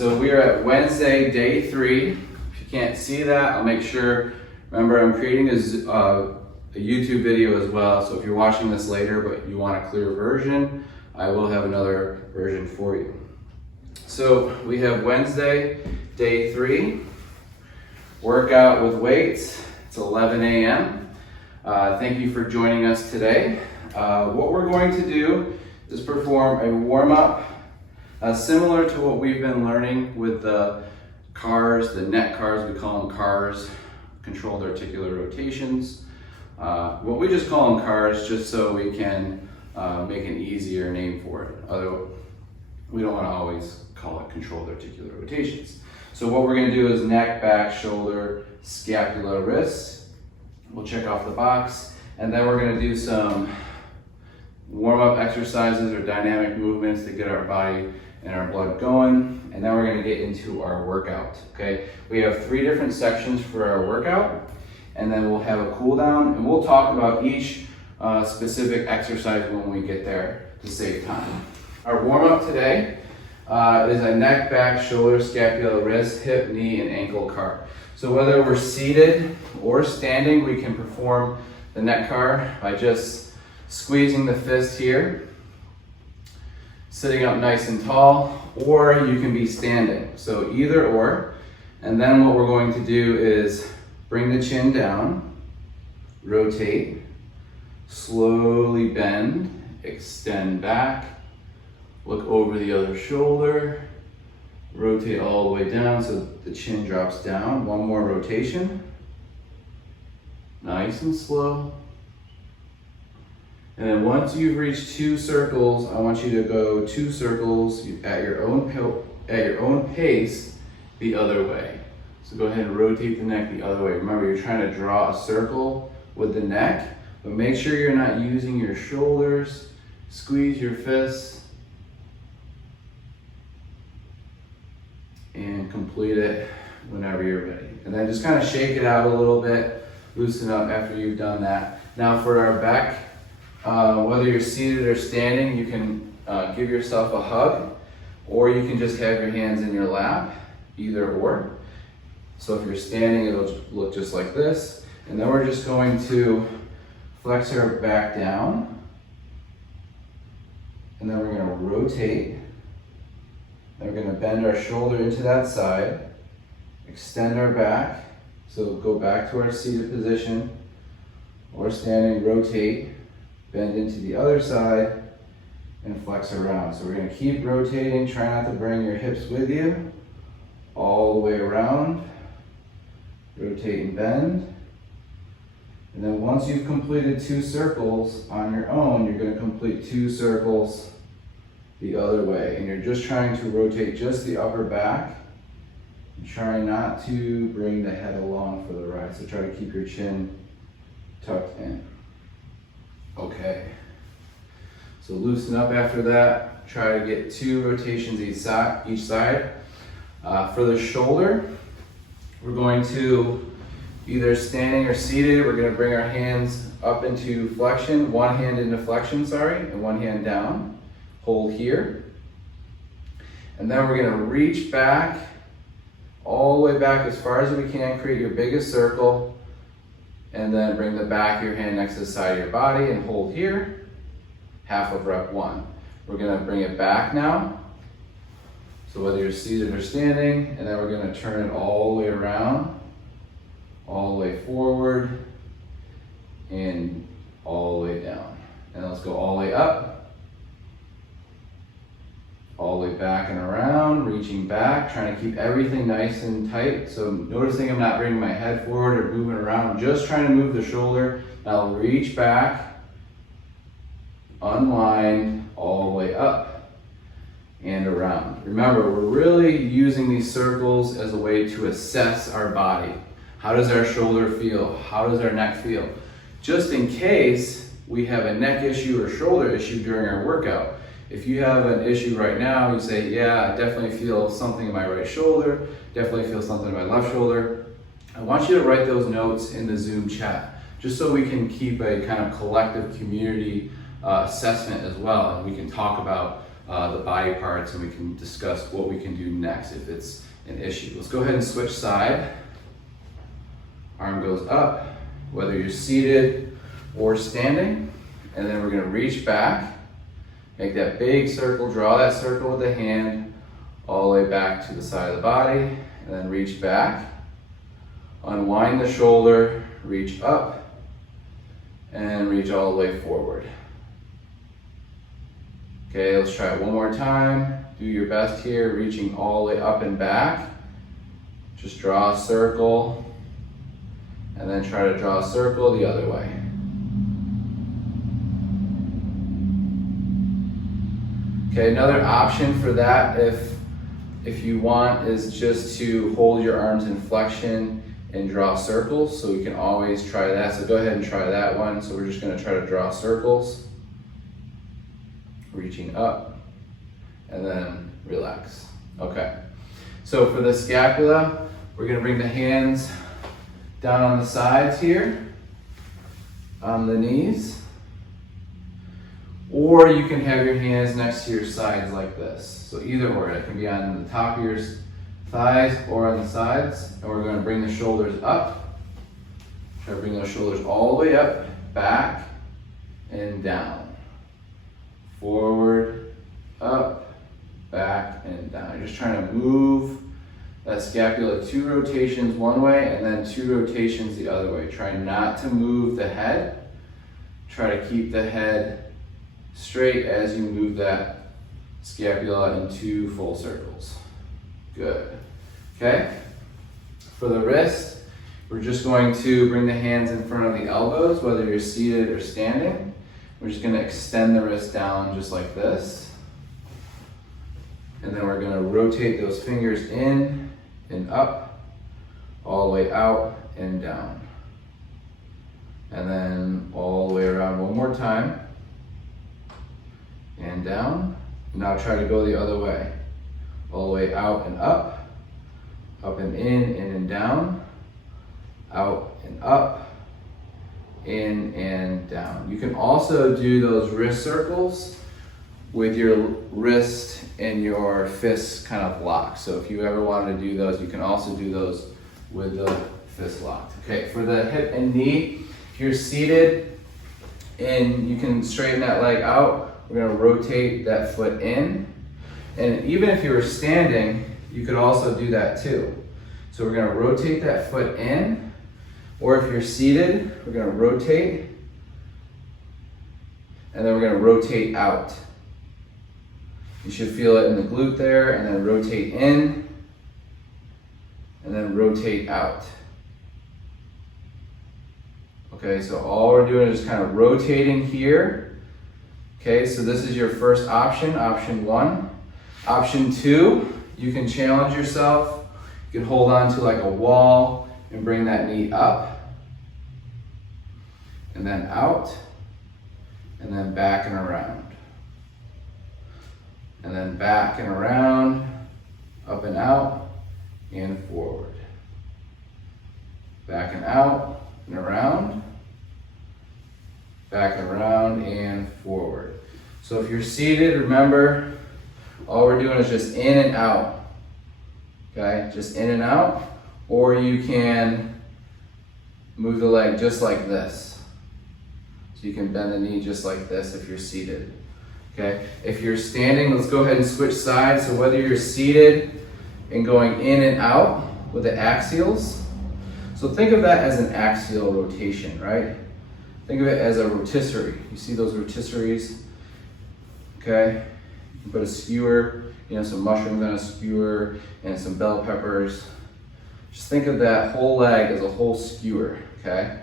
So we are at Wednesday, day 3. If you can't see that, I'll make sure, remember I'm creating a YouTube video as well, so if you're watching this later but you want a clear version, I will have another version for you. So we have Wednesday, day 3, workout with weights. It's 11 a.m. Thank you for joining us today. What we're going to do is perform a warm-up similar to what we've been learning with the CARs, the neck CARs, we call them CARs, controlled articular rotations. What we just call them CARs just so we can make an easier name for it. Although we don't want to always call it controlled articular rotations. So what we're going to do is neck, back, shoulder, scapula, wrist. We'll check off the box, and then we're going to do some warm-up exercises or dynamic movements to get our body and our blood going, and then we're going to get into our workout. Okay, we have 3 different sections for our workout, and then we'll have a cool down, and we'll talk about each specific exercise when we get there to save time. Our warm-up today is a neck, back, shoulder, scapula, wrist, hip, knee, and ankle CAR. So whether we're seated or standing, we can perform the neck CAR by just squeezing the fist here, sitting up nice and tall, or you can be standing. So either or. And then what we're going to do is bring the chin down, rotate, slowly bend, extend back, look over the other shoulder, rotate all the way down so the chin drops down. One more rotation. Nice and slow. And then once you've reached 2 circles, I want you to go 2 circles at your own pace the other way. So go ahead and rotate the neck the other way. Remember, you're trying to draw a circle with the neck, but make sure you're not using your shoulders. Squeeze your fists. And complete it whenever you're ready. And then just kind of shake it out a little bit, loosen up after you've done that. Now for our back, whether you're seated or standing, you can give yourself a hug, or you can just have your hands in your lap, either or. So if you're standing, it'll look just like this. And then we're just going to flex our back down, and then we're going to rotate. Then we're going to bend our shoulder into that side, extend our back, so go back to our seated position, or standing, rotate, bend into the other side, and flex around. So we're going to keep rotating, try not to bring your hips with you, all the way around, rotate and bend. And then once you've completed 2 circles on your own, you're going to complete 2 circles the other way, and you're just trying to rotate just the upper back and try not to bring the head along for the ride. So try to keep your chin tucked in. Okay, so loosen up after that. Try to get 2 rotations each side. For the shoulder, we're going to either standing or seated. We're going to bring our hands up into flexion, one hand into flexion, and one hand down. Hold here, and then we're going to reach back, all the way back as far as we can, create your biggest circle, and then bring the back of your hand next to the side of your body and hold here, half of rep 1. We're going to bring it back now, so whether you're seated or standing, and then we're going to turn it all the way around, all the way forward, and all the way down. And let's go all the way up, all the way back and around, reaching back, trying to keep everything nice and tight. So noticing I'm not bringing my head forward or moving around, I'm just trying to move the shoulder. Now reach back, unwind, all the way up and around. Remember, we're really using these circles as a way to assess our body. How does our shoulder feel? How does our neck feel? Just in case we have a neck issue or shoulder issue during our workout. If you have an issue right now, you say, yeah, I definitely feel something in my right shoulder, definitely feel something in my left shoulder. I want you to write those notes in the Zoom chat, just so we can keep a kind of collective community assessment as well, and we can talk about the body parts, and we can discuss what we can do next if it's an issue. Let's go ahead and switch side. Arm goes up, whether you're seated or standing, and then we're gonna reach back, make that big circle, draw that circle with the hand all the way back to the side of the body, and then reach back, unwind the shoulder, reach up, and reach all the way forward. Okay, let's try it one more time. Do your best here, reaching all the way up and back. Just draw a circle, and then try to draw a circle the other way. Okay, another option for that, if you want, is just to hold your arms in flexion and draw circles. So we can always try that. So go ahead and try that one. So we're just gonna try to draw circles. Reaching up, and then relax. Okay, so for the scapula, we're gonna bring the hands down on the sides here, on the knees, or you can have your hands next to your sides like this. So either or, it can be on the top of your thighs or on the sides, and we're gonna bring the shoulders up. Try to bring those shoulders all the way up, back, and down. Forward, up, back, and down. You're just trying to move that scapula 2 rotations one way and then 2 rotations the other way. Try not to move the head. Try to keep the head straight as you move that scapula in 2 full circles. Good. Okay? For the wrist, we're just going to bring the hands in front of the elbows, whether you're seated or standing. We're just gonna extend the wrist down just like this. And then we're gonna rotate those fingers in and up, all the way out and down. And then all the way around one more time. And down. Now try to go the other way. All the way out and up and in and down, out and up, in and down. You can also do those wrist circles with your wrist and your fists kind of locked. So if you ever wanted to do those, you can also do those with the fist locked. Okay, for the hip and knee, if you're seated and you can straighten that leg out, we're gonna rotate that foot in. And even if you were standing, you could also do that too. So we're gonna rotate that foot in, or if you're seated, we're gonna rotate, and then we're gonna rotate out. You should feel it in the glute there, and then rotate in, and then rotate out. Okay, so all we're doing is just kind of rotating here. Okay, so this is your first option, option 1. Option 2, you can challenge yourself. You can hold on to like a wall and bring that knee up, and then out, and then back and around. And then back and around, up and out, and forward. Back and out, and around, back and around, and forward. So if you're seated, remember, all we're doing is just in and out. Okay, just in and out. Or you can move the leg just like this. So you can bend the knee just like this if you're seated. Okay, if you're standing, let's go ahead and switch sides. So whether you're seated and going in and out with the axials. So think of that as an axial rotation, right? Think of it as a rotisserie. You see those rotisseries? Okay, you put a skewer, some mushrooms on a skewer and some bell peppers. Just think of that whole leg as a whole skewer, okay?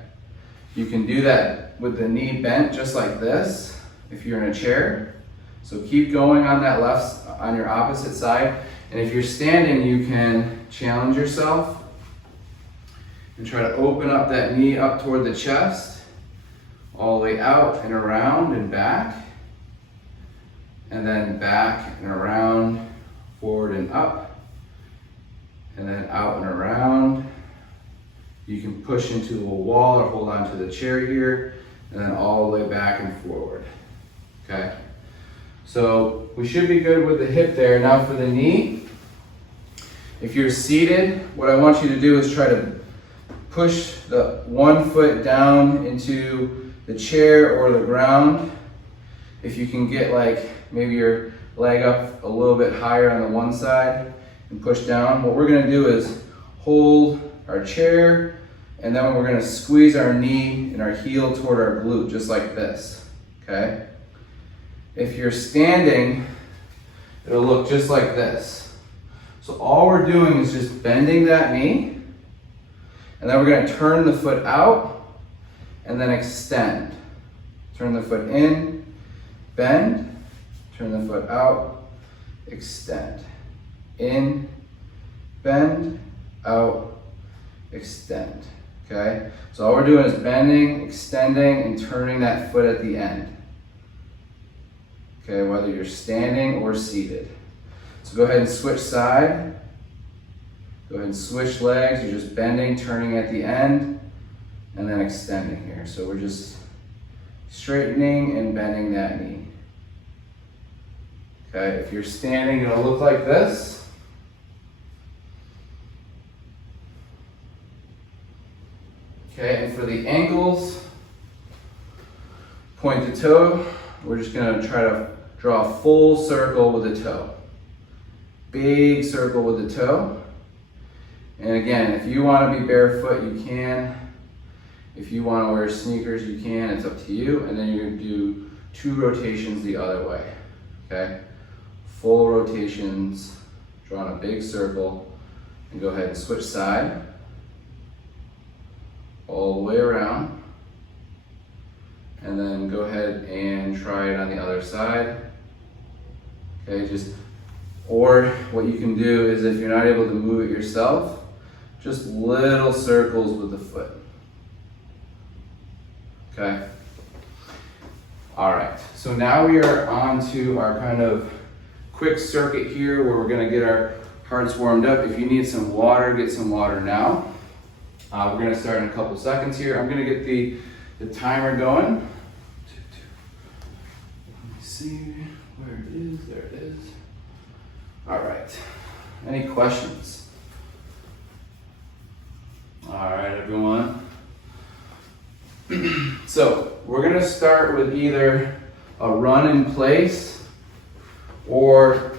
You can do that with the knee bent just like this if you're in a chair. So keep going on that on your opposite side. And if you're standing, you can challenge yourself and try to open up that knee up toward the chest, all the way out and around and back, and then back and around, forward and up, and then out and around. You can push into a wall or hold on to the chair here, and then all the way back and forward, okay? So we should be good with the hip there. Now for the knee, if you're seated, what I want you to do is try to push the one foot down into the chair or the ground. If you can get like maybe your leg up a little bit higher on the one side and push down. What we're gonna do is hold our chair, and then we're gonna squeeze our knee and our heel toward our glute, just like this, okay? If you're standing, it'll look just like this. So all we're doing is just bending that knee, and then we're gonna turn the foot out and then extend. Turn the foot in, bend, turn the foot out, extend. In, bend, out, extend. Okay? So all we're doing is bending, extending, and turning that foot at the end. Okay, whether you're standing or seated. So go ahead and switch side. Go ahead and switch legs. You're just bending, turning at the end, and then extending here. So we're just straightening and bending that knee. Okay, if you're standing, it'll look like this. Okay, and for the ankles, point the toe. We're just gonna try to draw a full circle with the toe. Big circle with the toe. And again, if you wanna be barefoot, you can. If you wanna wear sneakers, you can, it's up to you. And then you're gonna do 2 rotations the other way, okay? Full rotations, drawing a big circle, and go ahead and switch side. All the way around, and then go ahead and try it on the other side. Okay, or what you can do is if you're not able to move it yourself, just little circles with the foot. Okay. All right, so now we are on to our kind of quick circuit here where we're gonna get our hearts warmed up. If you need some water, get some water now. We're going to start in a couple seconds here. I'm going to get the timer going. Let me see where it is. There it is. All right. Any questions? All right, everyone. So we're going to start with either a run in place or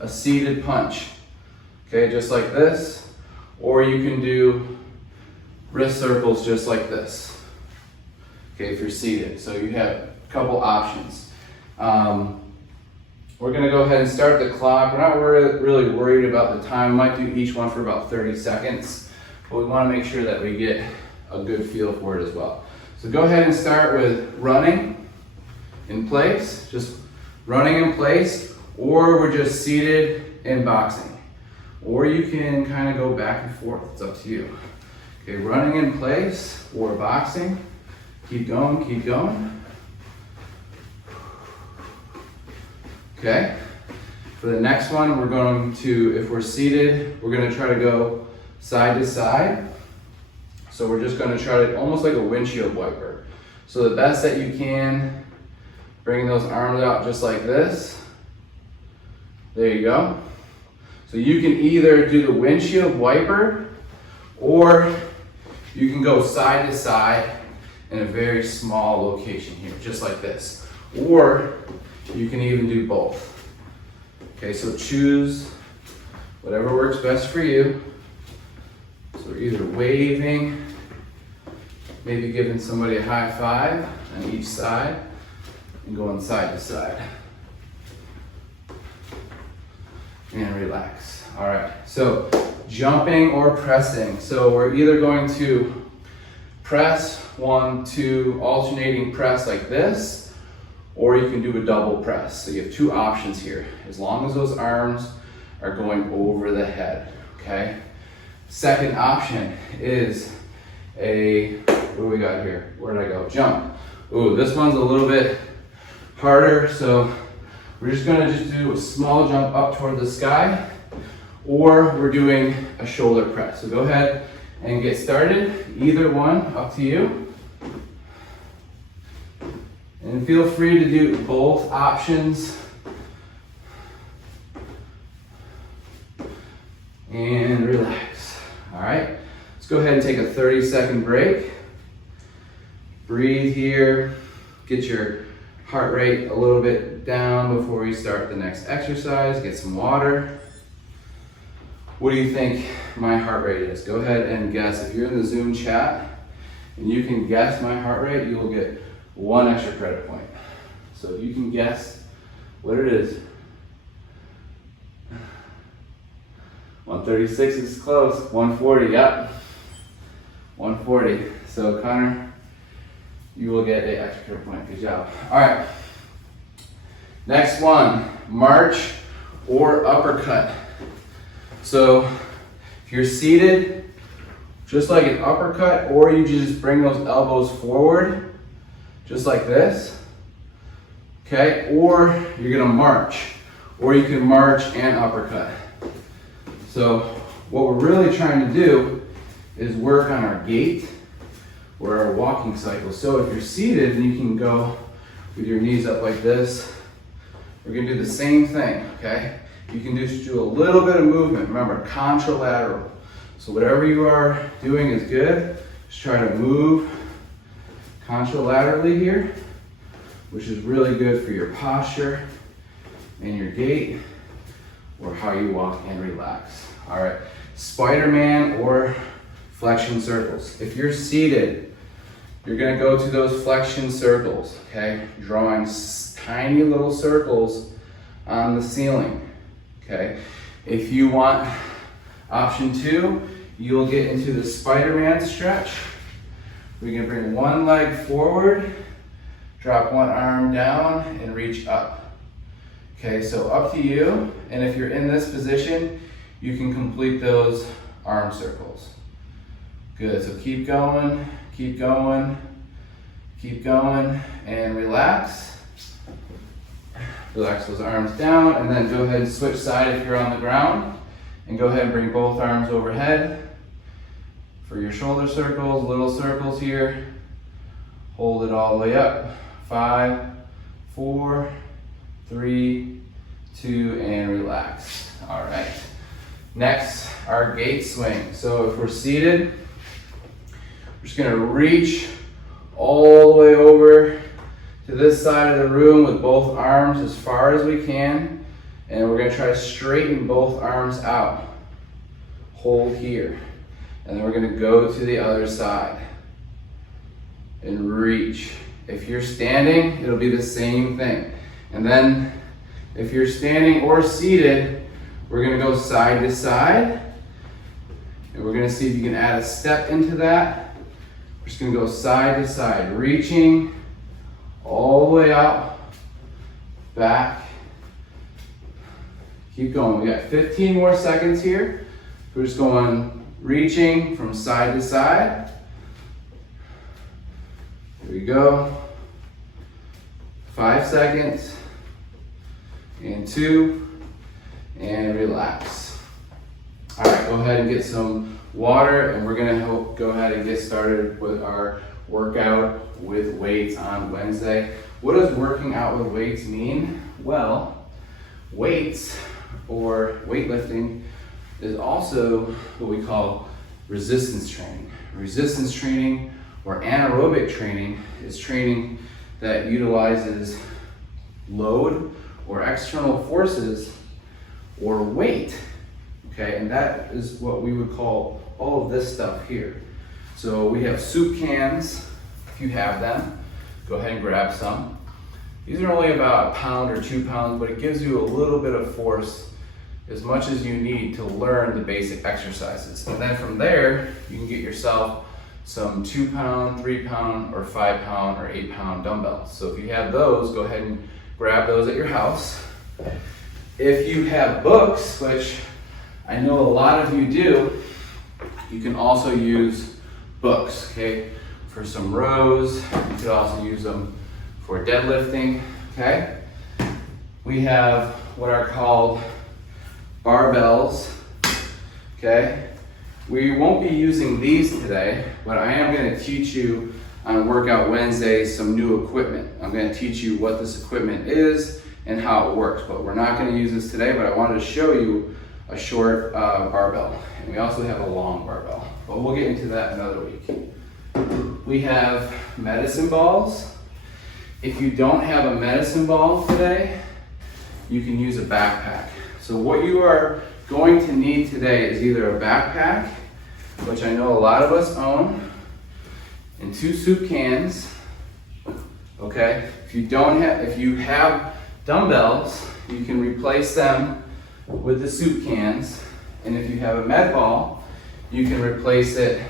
a seated punch. Okay, just like this. Or you can do wrist circles just like this, okay, if you're seated. So you have a couple options. We're gonna go ahead and start the clock. We're not really worried about the time. We might do each one for about 30 seconds, but we wanna make sure that we get a good feel for it as well. So go ahead and start with running in place, just running in place, or we're just seated in boxing. Or you can kind of go back and forth, it's up to you. Okay, running in place or boxing. Keep going, keep going. Okay, for the next one, we're going to, if we're seated, we're gonna try to go side to side. So we're just gonna try to, almost like a windshield wiper. So the best that you can, bring those arms out just like this. There you go. So you can either do the windshield wiper, or you can go side to side in a very small location here, just like this. Or you can even do both. Okay, so choose whatever works best for you. So we're either waving, maybe giving somebody a high five on each side, and going side to side. And relax. All right, so jumping or pressing. So we're either going to press 1, 2, alternating press like this, or you can do a double press. So you have 2 options here, as long as those arms are going over the head, okay? Second option is what do we got here? Where did I go? Jump. Ooh, this one's a little bit harder, so we're just gonna do a small jump up toward the sky, or we're doing a shoulder press. So go ahead and get started. Either one, up to you. And feel free to do both options and relax. All right, let's go ahead and take a 30-second break. Breathe here, get your heart rate a little bit down before we start the next exercise. Get some water. What do you think my heart rate is? Go ahead and guess. If you're in the Zoom chat and you can guess my heart rate, you will get 1 extra credit point. So if you can guess what it is. 136 is close. 140, yep. 140. So Connor, you will get an extra credit point. Good job. All right. Next one, march or uppercut. So if you're seated, just like an uppercut, or you just bring those elbows forward, just like this, okay? Or you're gonna march, or you can march and uppercut. So what we're really trying to do is work on our gait or our walking cycle. So if you're seated, and you can go with your knees up like this, we're gonna do the same thing, okay? You can just do a little bit of movement. Remember, contralateral. So whatever you are doing is good. Just try to move contralaterally here, which is really good for your posture and your gait, or how you walk and relax. All right, Spider-Man or flexion circles. If you're seated, you're gonna go to those flexion circles, okay? Drawing tiny little circles on the ceiling, okay? If you want option 2, you'll get into the Spider-Man stretch. We're gonna bring one leg forward, drop one arm down, and reach up. Okay, so up to you, and if you're in this position, you can complete those arm circles. Good, so keep going, keep going, keep going, and relax. Relax those arms down, and then go ahead and switch side if you're on the ground, and go ahead and bring both arms overhead for your shoulder circles, little circles here. Hold it all the way up. 5, 4, 3, 2, and relax. All right. Next, our gait swing. So if we're seated, we're just gonna reach all the way over to this side of the room with both arms as far as we can, and we're gonna try to straighten both arms out. Hold here, and then we're gonna go to the other side and reach. If you're standing, it'll be the same thing. And then if you're standing or seated, we're gonna go side to side, and we're gonna see if you can add a step into that. We're just gonna go side to side, reaching all the way up, back. Keep going. We got 15 more seconds here. We're just going, reaching from side to side. Here we go. 5 seconds. And 2. And relax. All right, go ahead and get some water, and we're gonna go ahead and get started with our workout with weights on Wednesday. What does working out with weights mean? Well, weights or weightlifting is also what we call resistance training. Resistance training or anaerobic training is training that utilizes load or external forces or weight, okay? And that is what we would call all of this stuff here. So we have soup cans. If you have them, go ahead and grab some. These are only about 1 pound or 2 pounds, but it gives you a little bit of force, as much as you need to learn the basic exercises. And then from there, you can get yourself some 2 pound, 3 pound, or 5 pound, or 8 pound dumbbells. So if you have those, go ahead and grab those at your house. If you have books, which I know a lot of you do, you can also use books, okay? For some rows, you could also use them for deadlifting, okay? We have what are called barbells, okay? We won't be using these today, but I am gonna teach you on Workout Wednesday some new equipment. I'm gonna teach you what this equipment is and how it works, but we're not gonna use this today, but I wanted to show you a short barbell, and we also have a long barbell, but we'll get into that another week. We have medicine balls. If you don't have a medicine ball today, you can use a backpack. So what you are going to need today is either a backpack, which I know a lot of us own, and 2 soup cans. Okay, if you have dumbbells, you can replace them with the soup cans, and if you have a med ball, you can replace it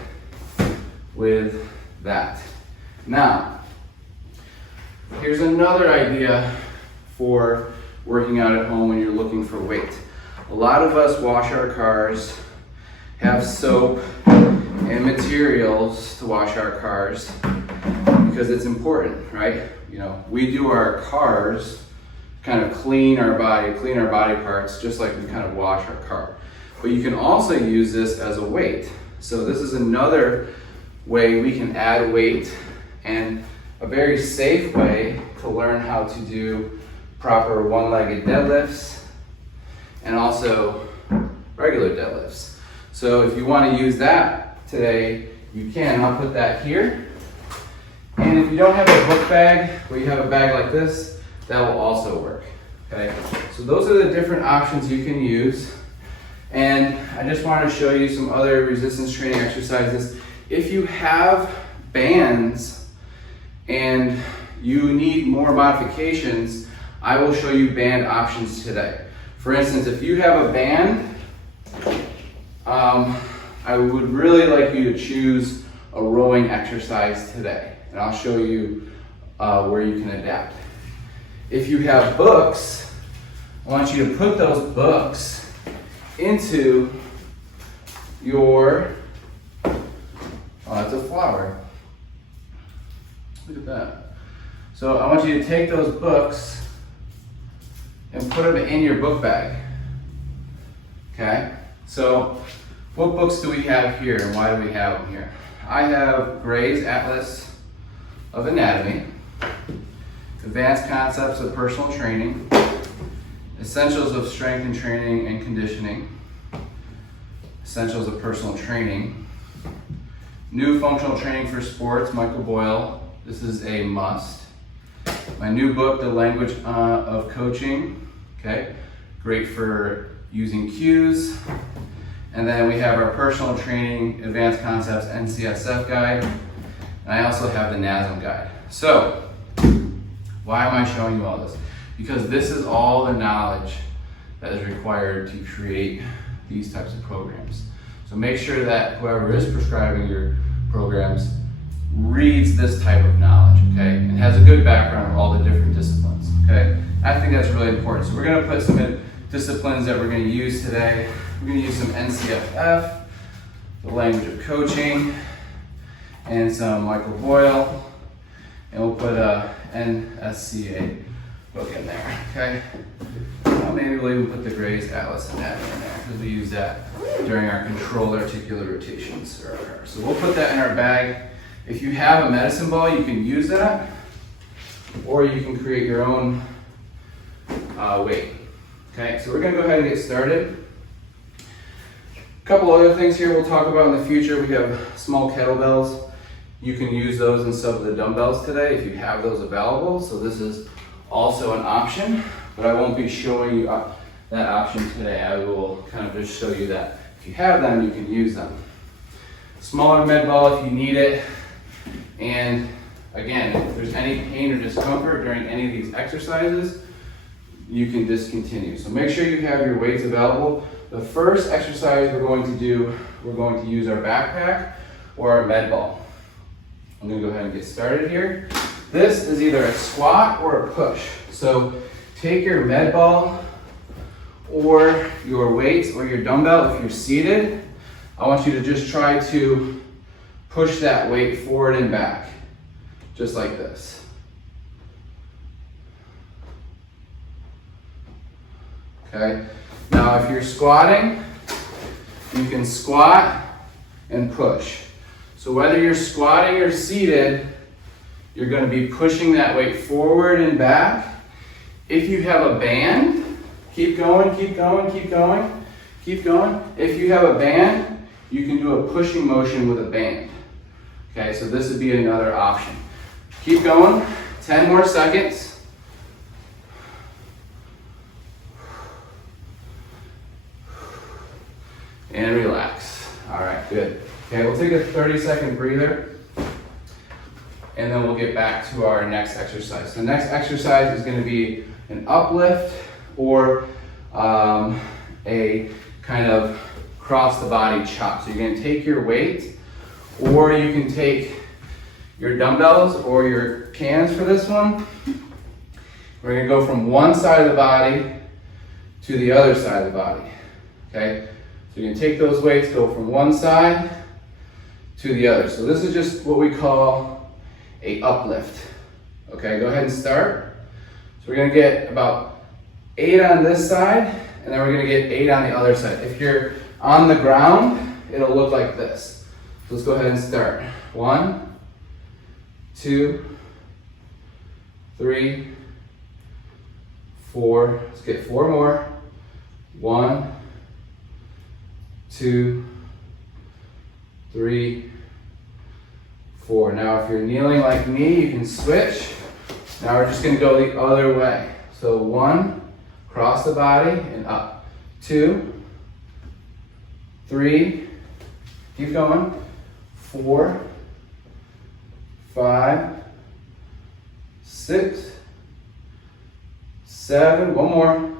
with that. Now, here's another idea for working out at home when you're looking for weight. A lot of us wash our cars, have soap and materials to wash our cars because it's important, right? You know, we do our cars, kind of clean our body parts, just like we kind of wash our car. But you can also use this as a weight. So this is another way we can add weight, and a very safe way to learn how to do proper one-legged deadlifts and also regular deadlifts. So if you want to use that today, you can. I'll put that here. And if you don't have a book bag, where you have a bag like this, that will also work. Okay, so those are the different options you can use. And I just want to show you some other resistance training exercises. If you have bands and you need more modifications, I will show you band options today. For instance, if you have a band, I would really like you to choose a rowing exercise today, and I'll show you where you can adapt. If you have books, I want you to put those books into your, oh, that's a flower. Look at that. So I want you to take those books and put them in your book bag. Okay? So what books do we have here, and why do we have them here? I have Gray's Atlas of Anatomy, Advanced Concepts of Personal Training, Essentials of Strength and Training and Conditioning, Essentials of Personal Training, New Functional Training for Sports, Michael Boyle. This is a must. My new book, The Language of Coaching. Okay, great for using cues. And then we have our Personal Training Advanced Concepts NCSF guide. And I also have the NASM guide. So, why am I showing you all this? Because this is all the knowledge that is required to create these types of programs. So make sure that whoever is prescribing your programs reads this type of knowledge, okay? And has a good background of all the different disciplines, okay? I think that's really important. So we're gonna put some disciplines that we're gonna use today. We're gonna use some NCFF, the language of coaching, and some Michael Boyle, and we'll put a NSCA book in there, okay? Maybe we'll even put the Gray's Atlas Anatomy in there, because we use that during our controlled articular rotations. So we'll put that in our bag. If you have a medicine ball, you can use that, or you can create your own weight. Okay, so we're gonna go ahead and get started. A couple other things here we'll talk about in the future. We have small kettlebells. You can use those instead of the dumbbells today if you have those available. So this is also an option, but I won't be showing you that option today. I will kind of just show you that if you have them, you can use them. Smaller med ball if you need it. And again, if there's any pain or discomfort during any of these exercises, you can discontinue. So make sure you have your weights available. The first exercise we're going to do, we're going to use our backpack or our med ball. I'm gonna go ahead and get started here. This is either a squat or a push. So take your med ball or your weights or your dumbbell if you're seated. I want you to just try to push that weight forward and back, just like this. Okay, now if you're squatting, you can squat and push. So whether you're squatting or seated, you're going to be pushing that weight forward and back. If you have a band, keep going, keep going, keep going. Keep going. If you have a band, you can do a pushing motion with a band. Okay, so this would be another option. Keep going, 10 more seconds. And relax. All right, good. Okay, we'll take a 30-second breather, and then we'll get back to our next exercise. The next exercise is gonna be an uplift or a kind of cross the body chop. So you're gonna take your weight, or you can take your dumbbells or your cans for this one. We're gonna go from one side of the body to the other side of the body, okay? So you can take those weights, go from one side to the other. So this is just what we call a uplift, okay? Go ahead and start. So we're gonna get about 8 on this side, and then we're gonna get 8 on the other side. If you're on the ground, it'll look like this. So let's go ahead and start. 1, 2, 3, 4. Let's get 4 more. 1, 2, 3, 4. Now if you're kneeling like me, you can switch. Now we're just gonna go the other way. So 1, cross the body and up. 2, 3, keep going. 4, 5, 6, 7, one more,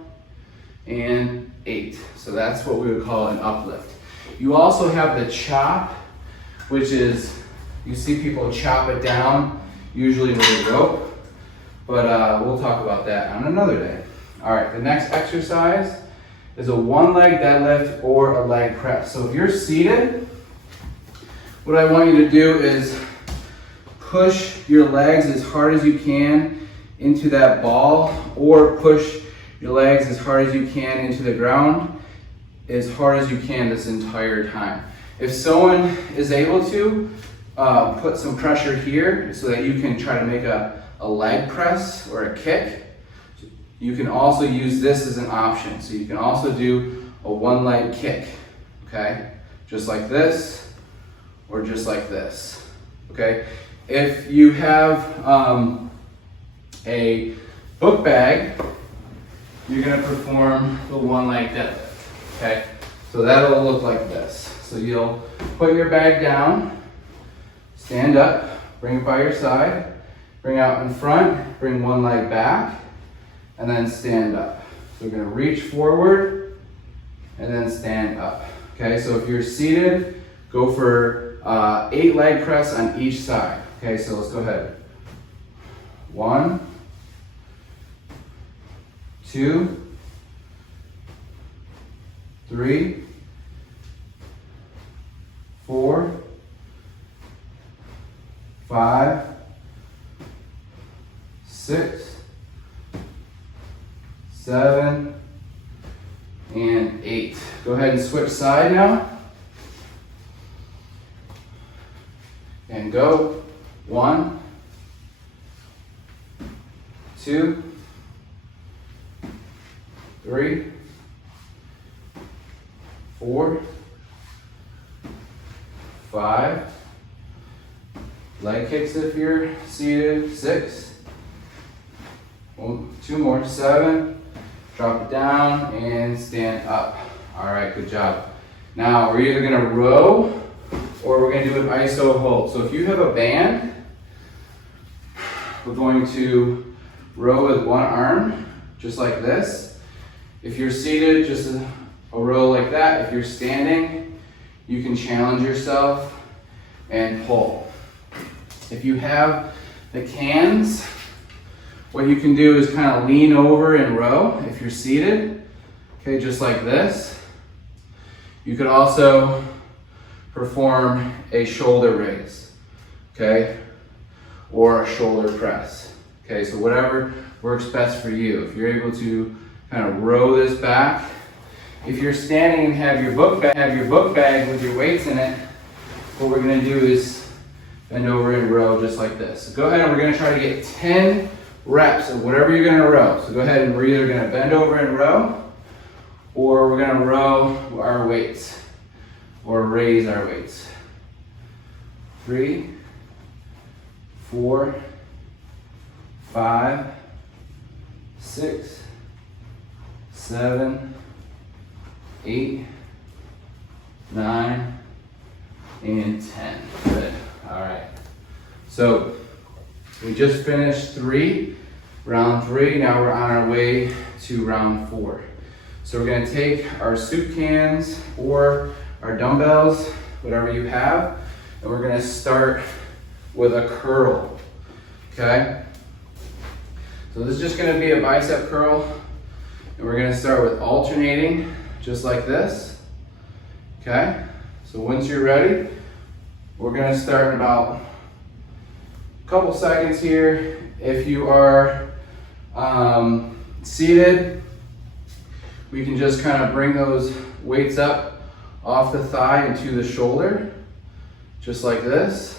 and 8. So that's what we would call an uplift. You also have the chop, which is, you see people chop it down, usually with a rope, but we'll talk about that on another day. All right, the next exercise is a one-leg deadlift or a leg press. So if you're seated, what I want you to do is push your legs as hard as you can into that ball, or push your legs as hard as you can into the ground, as hard as you can this entire time. If someone is able to, put some pressure here so that you can try to make a leg press or a kick. You can also use this as an option. So you can also do a one-leg kick, okay? Just like this, or just like this, okay? If you have a book bag, you're gonna perform the one-leg deadlift, okay? So that'll look like this. So you'll put your bag down, stand up, bring it by your side, bring out in front, bring one leg back, and then stand up. So we're gonna reach forward and then stand up. Okay, so if you're seated, go for 8 leg press on each side. Okay, so let's go ahead. 1, 2, 3, 4, 5, 6, 7, and 8. Go ahead and switch side now. And go. 1, 2, 3, 4, 5. Leg kicks if you're seated. 6. 1, 2 more. 7. Drop it down and stand up. All right, good job. Now we're either gonna row or we're gonna do an iso hold. So if you have a band, we're going to row with one arm, just like this. If you're seated, just a row like that. If you're standing, you can challenge yourself and pull. If you have the cans, what you can do is kind of lean over and row if you're seated, okay, just like this. You could also perform a shoulder raise, okay, or a shoulder press, okay, so whatever works best for you. If you're able to kind of row this back, if you're standing and have your book bag with your weights in it, what we're gonna do is bend over and row just like this. So go ahead and we're gonna try to get 10 reps of whatever you're gonna row. So go ahead and we're either gonna bend over and row, or we're gonna row our weights or raise our weights. 3, 4, 5, 6, 7, 8, 9, and 10. Good. All right. So we just finished round 3. Now we're on our way to round 4. So we're going to take our soup cans or our dumbbells, whatever you have, and we're going to start with a curl. Okay? So this is just going to be a bicep curl, and we're going to start with alternating just like this. Okay? So once you're ready, we're going to start in about a couple seconds here. If you are seated, we can just kind of bring those weights up off the thigh and to the shoulder, just like this.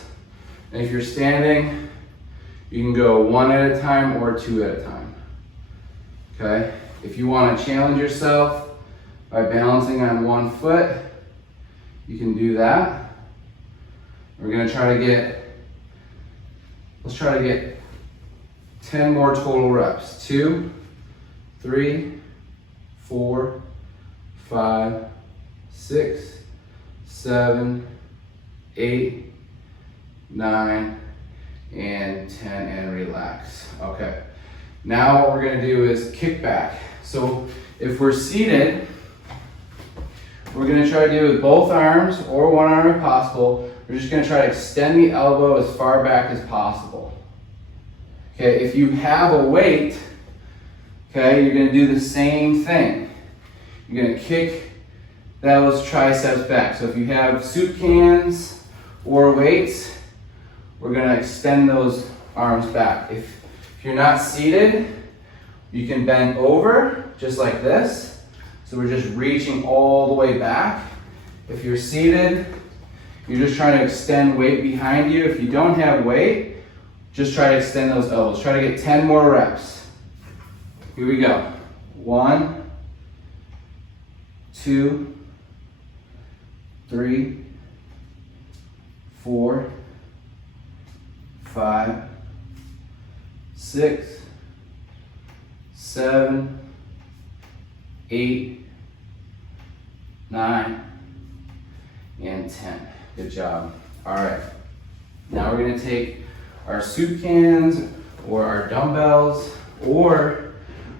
And if you're standing, you can go 1 at a time or 2 at a time. Okay? If you want to challenge yourself by balancing on 1 foot, you can do that. We're going to try to get, let's try to get 10 more total reps. 2, 3, 4, 5, 6, 7, 8, 9, and 10, and relax. Okay. Now what we're going to do is kick back. So if we're seated, we're going to try to do it with both arms or one arm if possible. We're just going to try to extend the elbow as far back as possible. Okay, if you have a weight, okay, you're going to do the same thing. You're going to kick those triceps back. So if you have soup cans or weights, we're going to extend those arms back. If you're not seated, you can bend over just like this. So we're just reaching all the way back. If you're seated, you're just trying to extend weight behind you. If you don't have weight, just try to extend those elbows. Try to get 10 more reps. Here we go. 1, 2, 3, 4, 5, 6, 7, 8, 9, and 10. Good job. All right. Now we're going to take our soup cans or our dumbbells or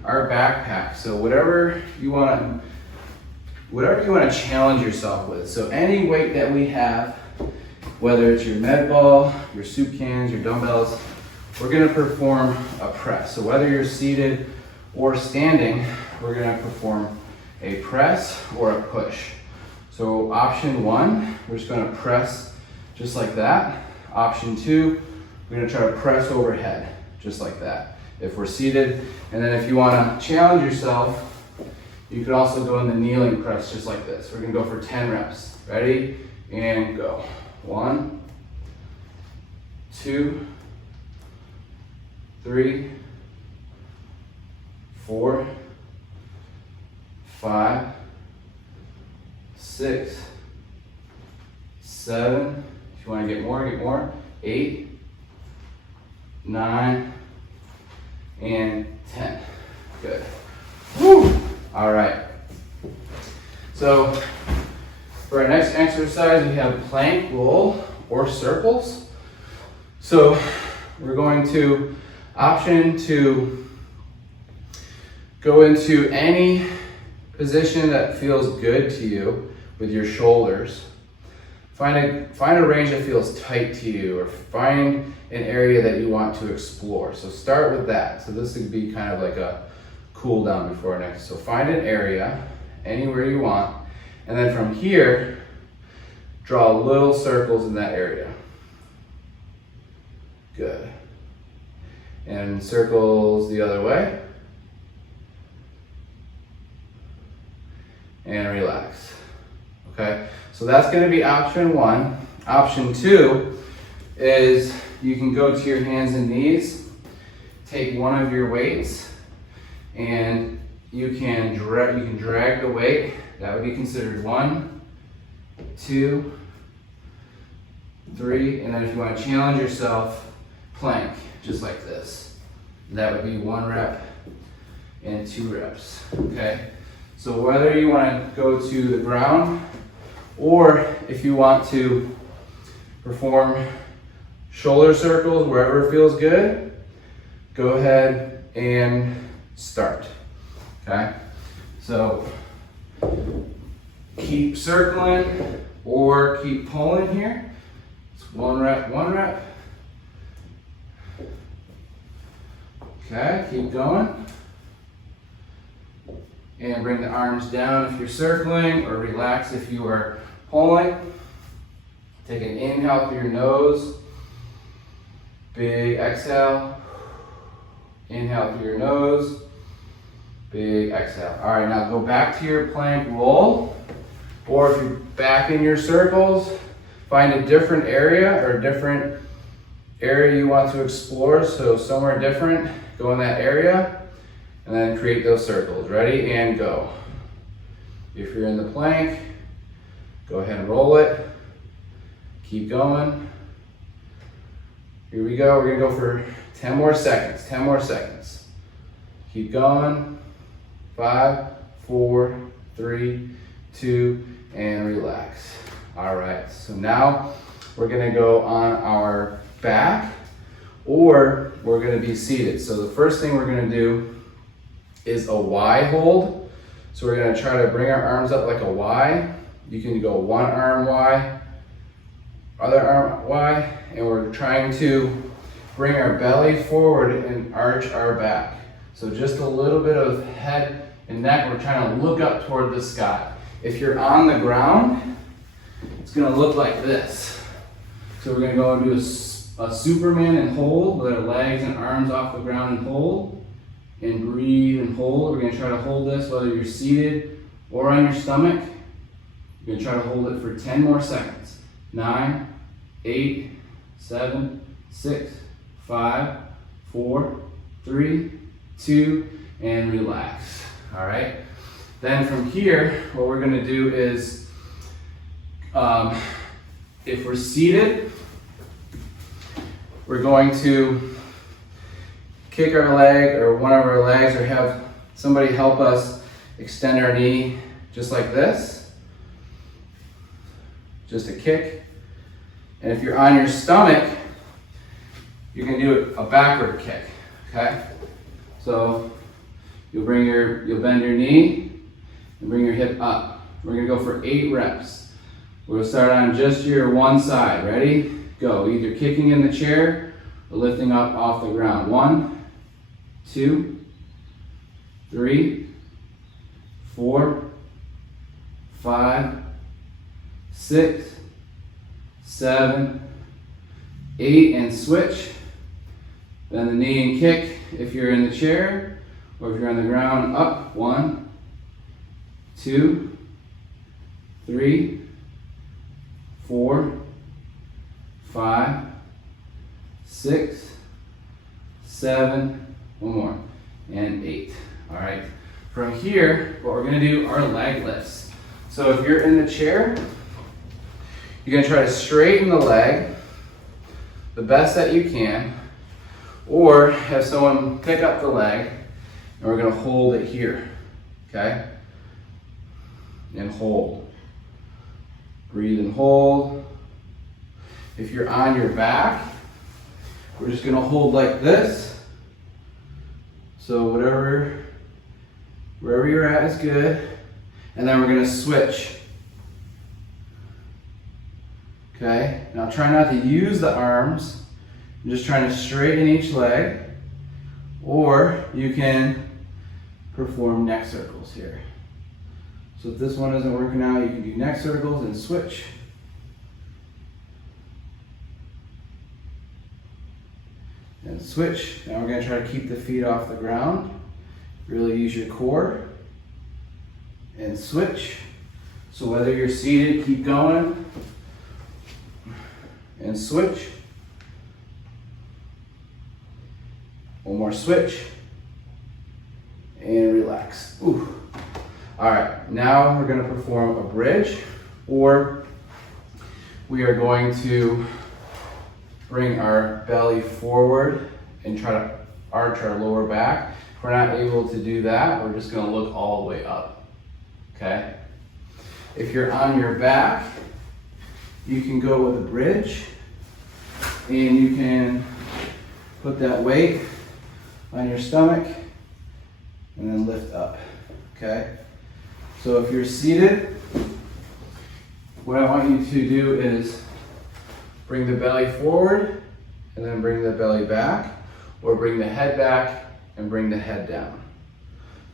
our backpack. So whatever you want to challenge yourself with. So any weight that we have, whether it's your med ball, your soup cans, your dumbbells, we're going to perform a press. So whether you're seated or standing, we're going to perform a press or a push. So option 1, we're just going to press just like that. Option 2, we're going to try to press overhead just like that if we're seated. And then if you want to challenge yourself, you could also go in the kneeling press just like this. We're going to go for 10 reps. Ready? And go. 1, 2, 3, 4, 5, 6, 7, if you want to get more, 8, 9, and 10. Good. Woo! All right. So for our next exercise, we have plank, roll, or circles. So we're going to option to go into any position that feels good to you with your shoulders. Find a range that feels tight to you, or find an area that you want to explore. So start with that. So this would be kind of like a cool down before next. So find an area, anywhere you want, and then from here, draw little circles in that area. Good. And circles the other way. And relax. Okay, so that's going to be option 1. Option 2 is you can go to your hands and knees, take one of your weights, and you can drag the weight. That would be considered 1, 2, 3, and then if you want to challenge yourself, plank, just like this. That would be 1 rep and 2 reps, okay? So whether you want to go to the ground or if you want to perform shoulder circles wherever it feels good, go ahead and start, okay? So keep circling or keep pulling here. It's 1 rep, 1 rep. Okay, keep going. And bring the arms down if you're circling, or relax if you are pulling. Take an inhale through your nose. Big exhale. Inhale through your nose. Big exhale. All right, now go back to your plank roll. Or if you're back in your circles, find a different area or a different area you want to explore. So somewhere different, go in that area. And then create those circles. Ready and go. If you're in the plank, go ahead and roll it. Keep going. Here we go. We're gonna go for 10 more seconds. 10 more seconds. Keep going. 5, 4, 3, 2, and relax. All right. So now we're gonna go on our back, or we're gonna be seated. So the first thing we're gonna do is a Y hold. So we're gonna try to bring our arms up like a Y. You can go one arm Y, other arm Y, and we're trying to bring our belly forward and arch our back. So just a little bit of head and neck, we're trying to look up toward the sky. If you're on the ground, it's gonna look like this. So we're gonna go and do a Superman and hold with our legs and arms off the ground and hold. And breathe and hold. We're gonna try to hold this whether you're seated or on your stomach. You're gonna try to hold it for 10 more seconds. 9, 8, 7, 6, 5, 4, 3, 2, and relax. All right. Then from here, what we're gonna do is, if we're seated, we're going to kick our leg or one of our legs, or have somebody help us extend our knee just like this. Just a kick. And if you're on your stomach, you can do a backward kick, okay? So you'll bend your knee and bring your hip up. We're gonna go for 8 reps. We'll start on just your one side. Ready? Go. Either kicking in the chair or lifting up off the ground. 1, 2, 3, 4, 5, 6, 7, 8, and switch. Then the knee and kick if you're in the chair, or if you're on the ground, up. 1, 2, 3, 4, 5, 6, 7, one more, and 8. All right. From here, what we're gonna do are leg lifts. So if you're in the chair, you're gonna try to straighten the leg the best that you can, or have someone pick up the leg, and we're gonna hold it here, okay? And hold. Breathe and hold. If you're on your back, we're just gonna hold like this. So wherever you're at is good. And then we're gonna switch. Okay, now try not to use the arms. I'm just trying to straighten each leg. Or you can perform neck circles here. So if this one isn't working out, you can do neck circles and switch. And switch. Now we're going to try to keep the feet off the ground. Really use your core. And switch. So whether you're seated, keep going. And switch. One more switch. and relax. Ooh. All right, now we're gonna perform a bridge, or we are going to bring our belly forward and try to arch our lower back. If we're not able to do that, we're just gonna look all the way up, okay? If you're on your back, you can go with a bridge, and you can put that weight on your stomach and then lift up, okay? So if you're seated, what I want you to do is bring the belly forward and then bring the belly back, or bring the head back and bring the head down,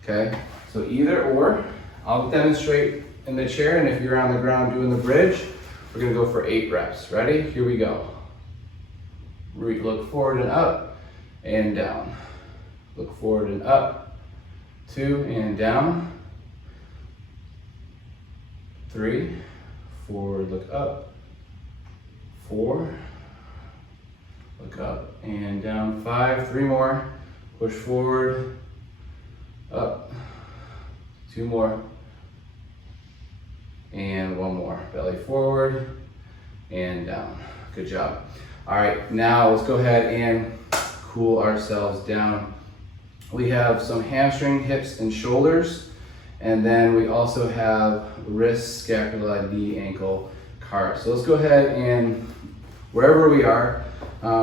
okay? So either or. I'll demonstrate in the chair, and if you're on the ground doing the bridge, we're gonna go for 8 reps. Ready? Here we go. Look forward and up and down. Look forward and up, 2 and down, 3, forward, look up, 4, look up and down, 5, 3 more, push forward, up, 2 more, and 1 more, belly forward and down. Good job. All right, now let's go ahead and cool ourselves down. We have some hamstring, hips, and shoulders, and then we also have wrist, scapula, knee, ankle, CAR. So let's go ahead and wherever we are,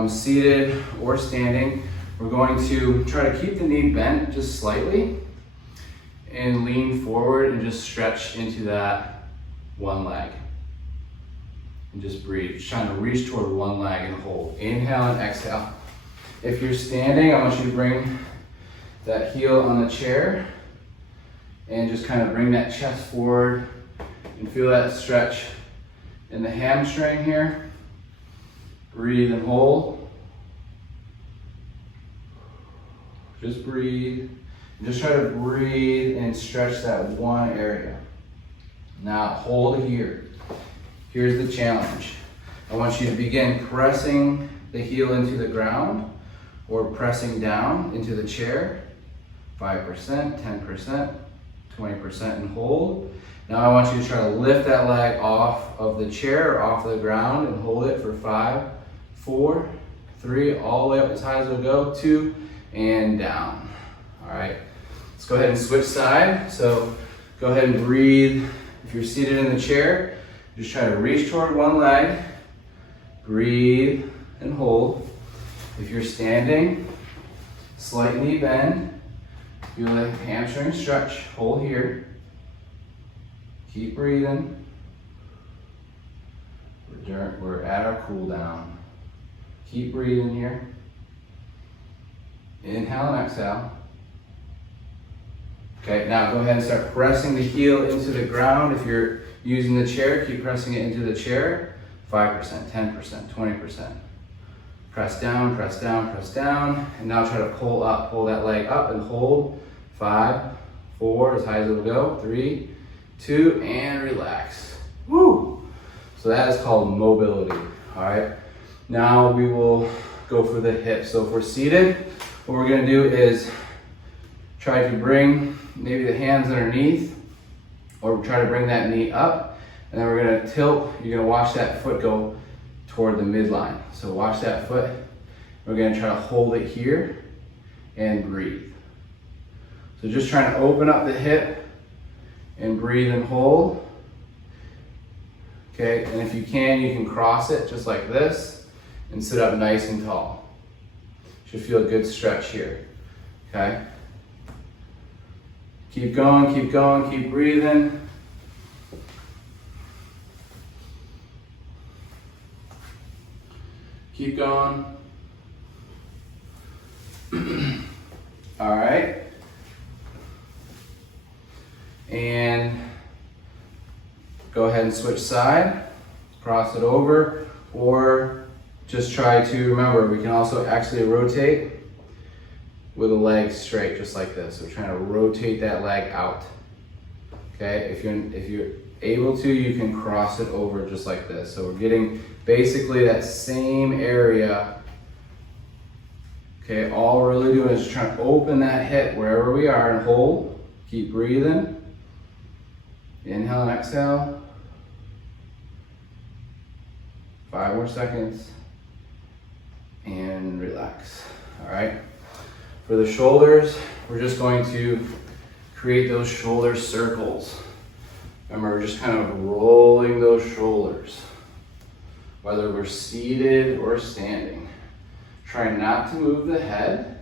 seated or standing, we're going to try to keep the knee bent just slightly and lean forward and just stretch into that one leg. And just breathe, just trying to reach toward one leg and hold. Inhale and exhale. If you're standing, I want you to bring that heel on the chair and just kind of bring that chest forward and feel that stretch in the hamstring here. Breathe and hold. Just breathe. And just try to breathe and stretch that one area. Now hold here. Here's the challenge. I want you to begin pressing the heel into the ground or pressing down into the chair. 5%, 10%, 20%, and hold. Now I want you to try to lift that leg off of the chair or off the ground and hold it for 5, 4, 3, all the way up as high as it'll go, 2, and down. All right, let's go ahead and switch side. So go ahead and breathe. If you're seated in the chair, just try to reach toward one leg, breathe and hold. If you're standing, slight knee bend, feel the hamstring stretch, hold here. Keep breathing. We're at our cool down. Keep breathing here. Inhale and exhale. Okay, now go ahead and start pressing the heel into the ground. If you're using the chair, keep pressing it into the chair. 5%, 10%, 20%. Press down, press down, press down. And now try to pull up, pull that leg up and hold. 5, 4, as high as it'll go. 3, 2, and relax. Woo! So that is called mobility, all right? Now we will go for the hips. So if we're seated, what we're gonna do is try to bring maybe the hands underneath, or try to bring that knee up, and then we're gonna tilt. You're gonna watch that foot go toward the midline. So watch that foot. We're gonna try to hold it here and breathe. So just trying to open up the hip and breathe and hold. Okay, and if you can cross it just like this and sit up nice and tall. Should feel a good stretch here, okay? Keep going, keep breathing. Keep going. All right. And go ahead and switch side, cross it over, or just try to, remember, we can also actually rotate with a leg straight, just like this. So we're trying to rotate that leg out. Okay, if you're able to, you can cross it over just like this. So we're getting basically that same area, Okay, all we're really doing is trying to open that hip wherever we are and hold. Keep breathing. Inhale and exhale. 5 more seconds. And relax. All right. For the shoulders, we're just going to create those shoulder circles. Remember, we're just kind of rolling those shoulders, whether we're seated or standing. Try not to move the head.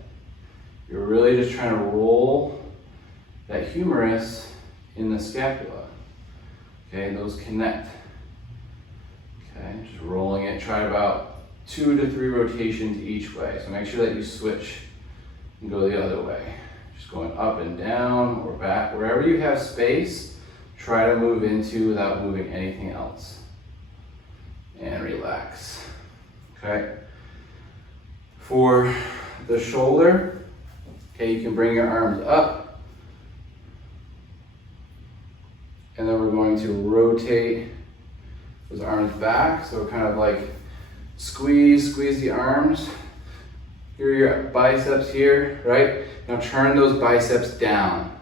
You're really just trying to roll that humerus in the scapula. Okay, those connect. Okay, just rolling it. Try about 2 to 3 rotations each way. So make sure that you switch and go the other way. Just going up and down or back. Wherever you have space, try to move into without moving anything else. And relax. Okay. For the shoulder, okay, you can bring your arms up. And then we're going to rotate those arms back. So kind of like squeeze the arms. Here are your biceps here, right? Now turn those biceps down.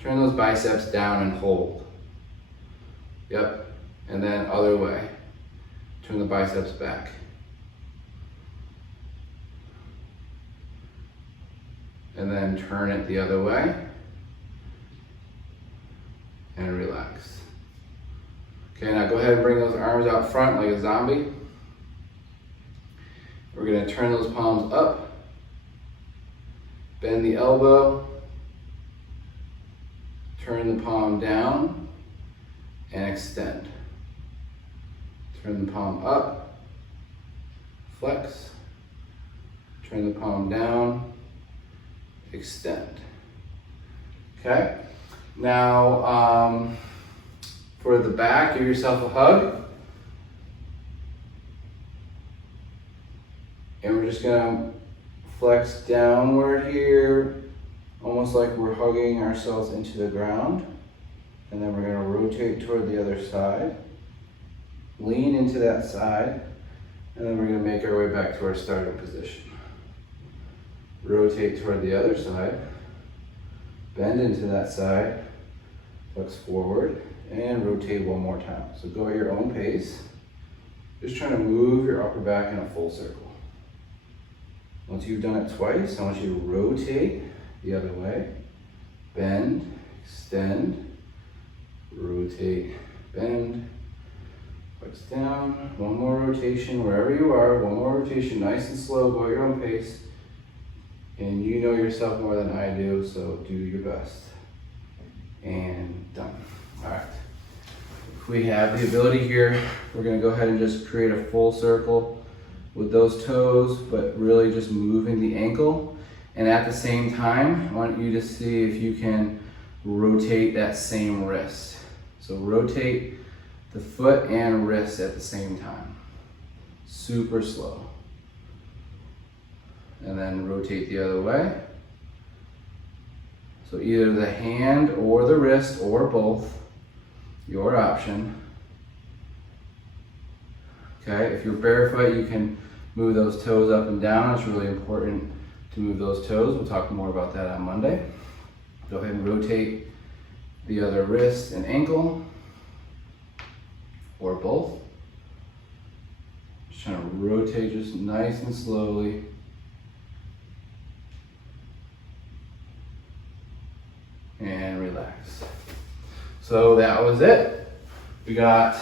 Turn those biceps down and hold. Yep. And then other way. Turn the biceps back. And then turn it the other way. And relax. Okay, now go ahead and bring those arms out front like a zombie. We're going to turn those palms up. Bend the elbow. Turn the palm down. And extend. Turn the palm up. Flex. Turn the palm down. Extend. Okay? Now, for the back, give yourself a hug. And we're just gonna flex downward here, almost like we're hugging ourselves into the ground. And then we're gonna rotate toward the other side. Lean into that side. And then we're gonna make our way back to our starting position. Rotate toward the other side. Bend into that side. Flex forward. And rotate one more time. So go at your own pace. Just trying to move your upper back in a full circle. Once you've done it twice, I want you to rotate the other way. Bend, extend, rotate, bend, flex down. One more rotation wherever you are. One more rotation, nice and slow. Go at your own pace. And you know yourself more than I do, so do your best. And done. All right. If we have the ability here, we're gonna go ahead and just create a full circle with those toes, but really just moving the ankle. And at the same time, I want you to see if you can rotate that same wrist. So rotate the foot and wrist at the same time. Super slow. And then rotate the other way. So either the hand or the wrist or both, your option. Okay, if you're barefoot, you can move those toes up and down. It's really important to move those toes. We'll talk more about that on Monday. Go ahead and rotate the other wrist and ankle, or both. Just trying to rotate just nice and slowly. And relax. So that was it. We got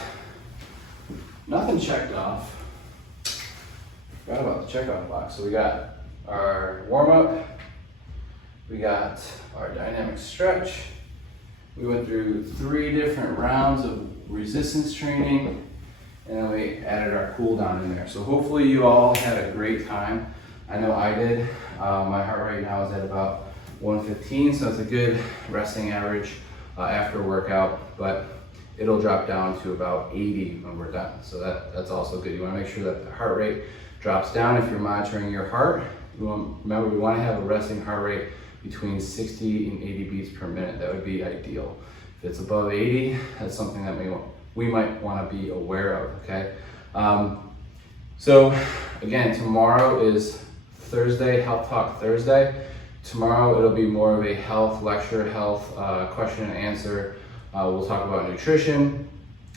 nothing checked off. Forgot about the checkoff box. So we got our warm-up. We got our dynamic stretch. We went through 3 different rounds of resistance training, and then we added our cool down in there. So hopefully you all had a great time. I know I did. My heart rate now is at about 115, so it's a good resting average after a workout, but it'll drop down to about 80 when we're done. So that's also good. You want to make sure that the heart rate drops down if you're monitoring your heart. Remember, we want to have a resting heart rate between 60 and 80 beats per minute. That would be ideal. If it's above 80, that's something that we might want to be aware of, okay? So again, tomorrow is Thursday, Health Talk Thursday. Tomorrow it'll be more of a health lecture, health question and answer. We'll talk about nutrition.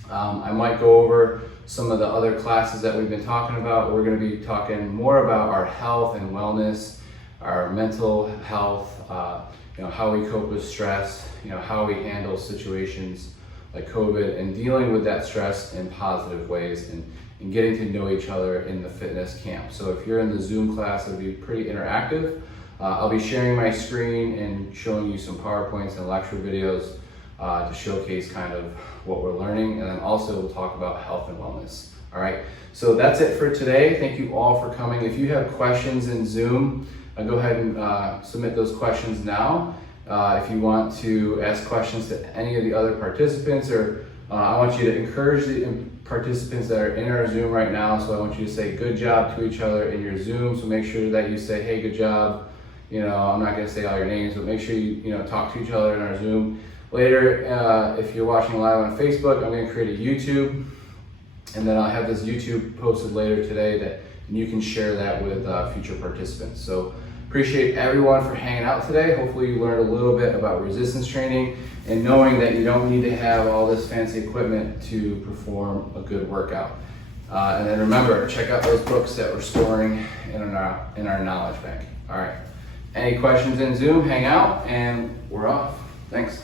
I might go over some of the other classes that we've been talking about. We're going to be talking more about our health and wellness, our mental health, how we cope with stress, how we handle situations like COVID and dealing with that stress in positive ways and getting to know each other in the fitness camp. So if you're in the Zoom class, it'll be pretty interactive. I'll be sharing my screen and showing you some PowerPoints and lecture videos to showcase kind of what we're learning, and then also we'll talk about health and wellness. All right, so that's it for today. Thank you all for coming. If you have questions in Zoom, go ahead and submit those questions now. If you want to ask questions to any of the other participants, or I want you to encourage the participants that are in our Zoom right now. So I want you to say good job to each other in your Zoom. So make sure that you say, hey, good job. I'm not gonna say all your names, but make sure you talk to each other in our Zoom. Later, if you're watching live on Facebook, I'm gonna create a YouTube, and then I'll have this YouTube posted later today that you can share that with future participants. So appreciate everyone for hanging out today. Hopefully you learned a little bit about resistance training and knowing that you don't need to have all this fancy equipment to perform a good workout. And then remember, check out those books that we're storing in our knowledge bank. All right. Any questions in Zoom, hang out, and we're off. Thanks.